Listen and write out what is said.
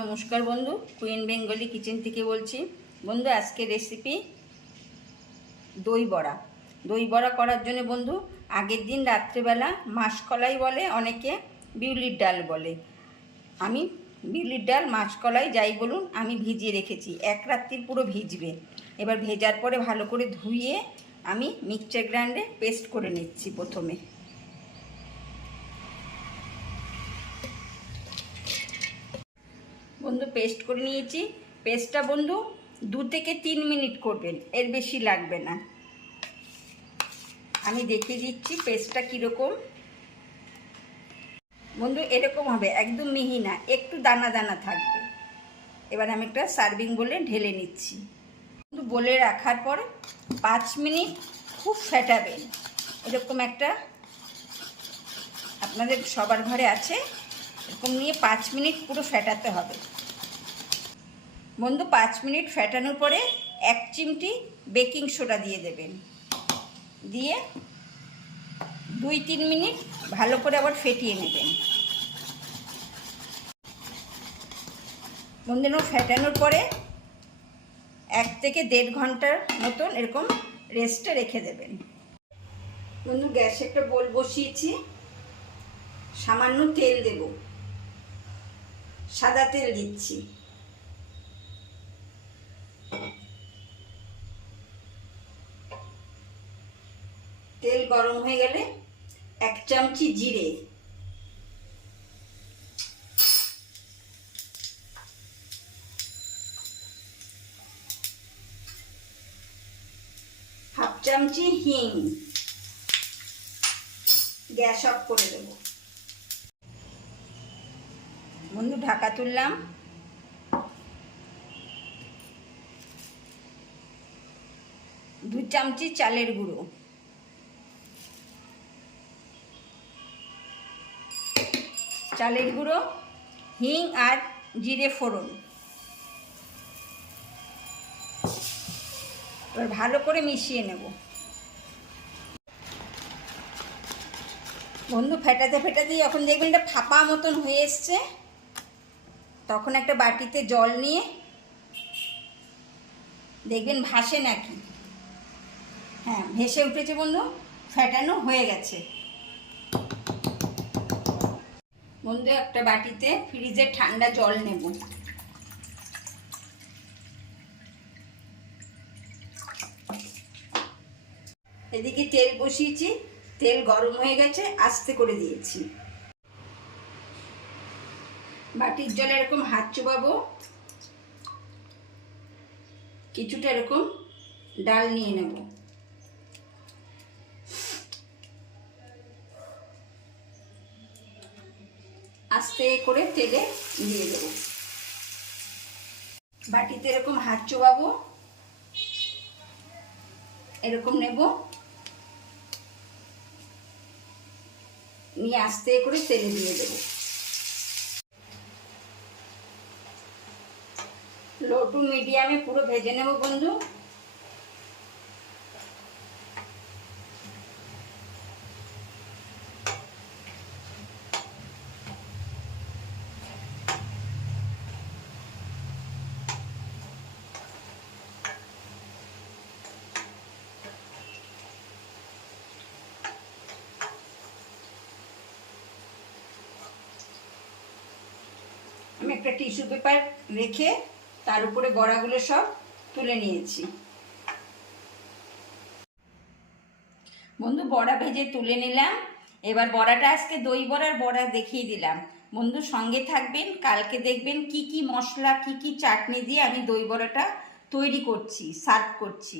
নমস্কার বন্ধু, queen Bengali kitchen থেকে বলছি। বন্ধু, আজকে রেসিপি দই বড়া। দই বড়া করার জন্য বন্ধু, আগের দিন রাত্রেবেলা মাসকলাই বলে, অনেকে বিউলির ডাল বলে। আমি বিউলির ডাল, মাসকলাই যাই বলুন, আমি ভিজিয়ে রেখেছি। এক রাত্রির পুরো ভিজবে। এবার ভেজার পরে ভালো করে ধুয়ে আমি মিক্সচার গ্রাইন্ডে পেস্ট করে নিচ্ছি। প্রথমে বন্ধু পেস্ট করে নিয়েছি। পেস্টটা বন্ধু 2 থেকে 3 মিনিট করবেন, এর বেশি লাগবে না। আমি দেখিয়ে দিচ্ছি পেস্টটা কীরকম। বন্ধু এরকম হবে, একদম মিহি না, একটু দানা দানা থাকবে। এবার আমি একটা সার্ভিং বলে ঢেলে নিচ্ছি। বন্ধু বলে রাখার পর 5 মিনিট খুব ফেটাবেন। এরকম একটা আপনাদের সবার ঘরে আছে, এরকম নিয়ে 5 মিনিট পুরো ফেটাতে হবে। বন্ধু 5 মিনিট ফেটানোর পরে 1 চিমটি বেকিং সোডা দিয়ে দেবেন। দিয়ে 2-3 মিনিট ভালো করে আবার ফেটিয়ে নেবেন। বন্ধু ফেটানোর পরে 1 থেকে 1.5 ঘন্টার মতন এরকম রেস্টে রেখে দেবেন। বন্ধু গ্যাসে একটা বোল বসিয়েছি, সামান্য তেল দেব, সাদা তেল দিচ্ছি। তেল গরম হয়ে গেলে 1 চামচি জিরে, 1/2 চামচি হিং। গ্যাস অফ করে দেব। বন্ধু ঢাকা তুললাম। দু চামচি চালের গুঁড়ো, হিং আর জিরে ফোড়ন। এবার ভালো করে মিশিয়ে নেব। বন্ধু ফেটাতে ফেটাতে যখন দেখবেন এটা ফাঁপা মতন হয়ে এসছে, তখন একটা বাটিতে জল নিয়ে দেখবেন ভাসে নাকি। হ্যাঁ, ভেসে উঠেছে বন্ধু, ফেটানো হয়ে গেছে। বন্ধু একটা বাটিতে ফ্রিজের ঠান্ডা জল নেব। এদিকে তেল বসিয়েছি, তেল গরম হয়ে গেছে, আস্তে করে দিয়েছি। বাটির জলে এরকম হাত চোবাবো। কিছুটা এরকম ডাল নিয়ে নেব। আস্তে করে তেলে দিয়ে দেবো। বাটিতে এরকম হাত চোবাবো, এরকম নেব, নিয়ে আস্তে করে তেলে দিয়ে দেবো। লো টু মিডিয়ামে পুরো ভেজে নেব বন্ধু। আমি একটা টিস্যু পেপার রেখে তার উপরে বড়াগুলো সব তুলে নিয়েছি। বন্ধু বড়া ভেজে তুলে নিলাম। এবার বড়াটা আজকে দই বড়ার বড়া দেখিয়ে দিলাম। বন্ধু সঙ্গে থাকবেন, কালকে দেখবেন কি কি মশলা, কি কি চাটনি দিয়ে আমি দই বড়াটা তৈরি করছি, সার্ভ করছি।